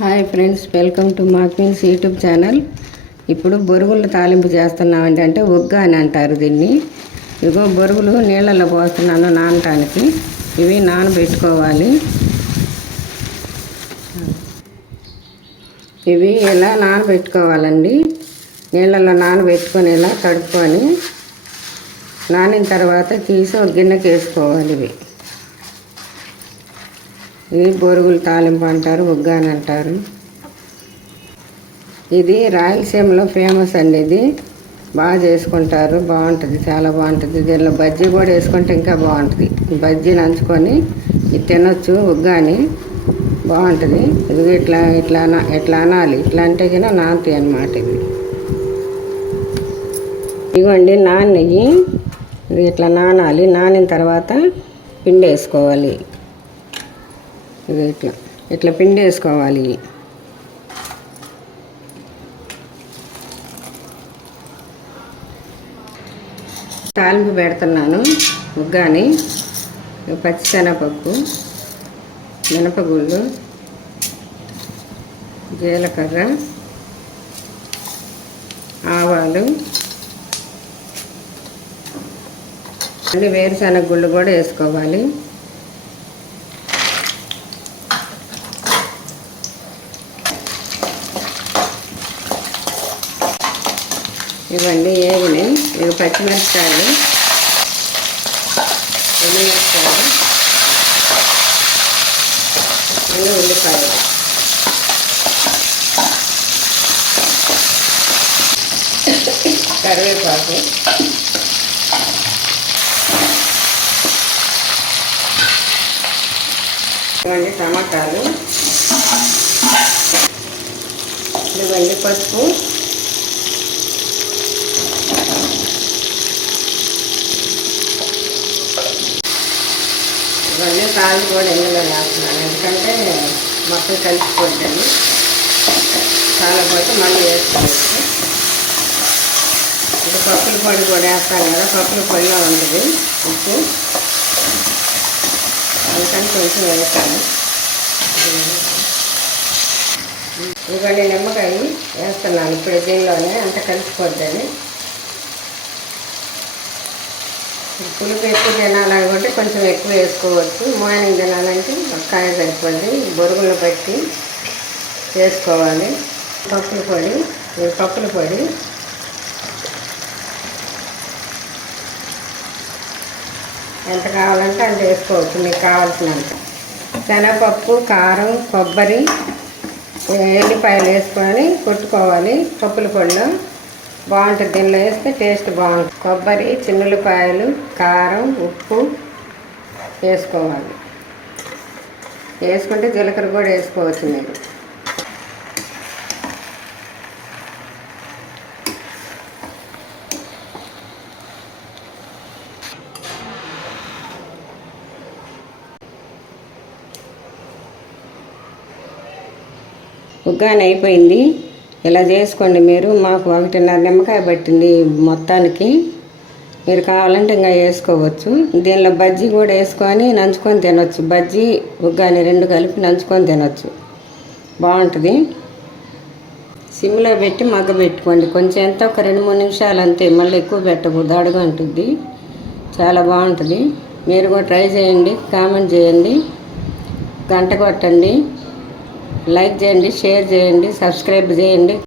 Hi friends, welcome to మాక్మిన్స్ YouTube channel. ఇప్పుడు బొరుగులు తాలింపు చేస్తున్నామండి, అంటే ఒగ్గా అని అంటారు దీన్ని. ఇదిగో బొరుగులు నీళ్ళల్లో పోస్తున్నాను నానటానికి. ఇవి నానబెట్టుకోవాలి. ఇవి ఇలా నానబెట్టుకోవాలండి. నీళ్ళల్లో నానబెట్టుకొని ఇలా కడుక్కొని నానిన తర్వాత తీసి ఒక గిన్నెకి వేసుకోవాలి. ఇది బొరుగులు తాలింపు అంటారు, ఒగ్గా అని అంటారు. ఇది రాయలసీమలో ఫేమస్ అండి. ఇది బాగా చేసుకుంటారు, బాగుంటుంది, చాలా బాగుంటుంది. దీనిలో బజ్జీ కూడా వేసుకుంటే ఇంకా బాగుంటుంది. బజ్జీ నంచుకొని ఇది తినొచ్చు, ఒగ్గాని బాగుంటుంది. ఇది ఇట్లా ఇట్లా ఇట్లా అనాలి, ఇట్లా అంటే కన్నా నానతాయి అన్నమాట. ఇదిగోండి నానయ్యి, ఇది ఇట్లా నానాలి. నానిన తర్వాత పిండి వేసుకోవాలి. ఇది ఇట్లా ఇట్లా పిండి వేసుకోవాలి. తాలింపు పెడుతున్నాను ఒగ్గాని. పచ్చిశనగపప్పు, మినపగుళ్ళు, జీలకర్ర, ఆవాలు, అన్ని వేరుశనగ గుళ్ళు కూడా వేసుకోవాలి. ఇవన్నీ ఏగినాయి. ఇవి పచ్చిమిరపకాయలు, ఎండుమిరపకాయలు, ఉల్లిపాయలు, కరివేపాకు, ఇవన్నీ టమాటాలు, ఇవన్నీ పసుపు, ఇవన్నీ కాళ్ళు కూడా ఎండలో వేస్తున్నాను, ఎందుకంటే మొత్తం కలిసిపోతుంది. చాలా పోతే మళ్ళీ వేసుకోవచ్చు. ఇంకా పప్పుల పొడి కూడా వేస్తాను కదా, పప్పుల పొడిలో ఉంటుంది ఉప్పు, అందుకని కొంచెం వేస్తాను. ఇవన్నీ నిమ్మకాయ వేస్తున్నాను ఇప్పుడు దీనిలోనే, అంత కలిసిపోద్దని. పులుపు ఎక్కువ తినాలనుకుంటే కొంచెం ఎక్కువ వేసుకోవచ్చు. మార్నింగ్ తినాలంటే ఒక కాయ సరిపోద్ది. బొరుగులు బట్టి వేసుకోవాలి. పప్పుల పొడి, పప్పుల పొడి, ఎంత కావాలంటే అంత వేసుకోవచ్చు, మీకు కావాల్సినంత. శనగపప్పు, కారం, కొబ్బరి, ఎల్లిపాయలు వేసుకొని కొట్టుకోవాలి పప్పుల పొడిలో. బాగుంటుంది, దీనిలో వేస్తే టేస్ట్ బాగుంటుంది. కొబ్బరి, చిన్నులపాయలు, కారం, ఉప్పు వేసుకోవాలి. వేసుకుంటే జీలకర్ర కూడా వేసుకోవచ్చు మీరు. ఉగ్గాని అయిపోయింది. ఇలా చేసుకోండి మీరు. మాకు 1.5 నిమ్మకాయ పట్టింది మొత్తానికి. మీరు కావాలంటే ఇంకా వేసుకోవచ్చు. దీనిలో బజ్జీ కూడా వేసుకొని నంచుకొని తినొచ్చు. బజ్జీ ఉగ్గాని రెండు కలిపి నంచుకొని తినొచ్చు, బాగుంటుంది. సిమ్లో పెట్టి మగ్గ పెట్టుకోండి. కొంచెం ఎంత ఒక 2-3 నిమిషాలు అంతే, మళ్ళీ ఎక్కువ పెట్టకూడదు, అడుగు ఉంటుంది. చాలా బాగుంటుంది. మీరు కూడా ట్రై చేయండి, కామెంట్ చేయండి, గంట కొట్టండి, లైక్ చేయండి, షేర్ చేయండి, సబ్స్క్రైబ్ చేయండి.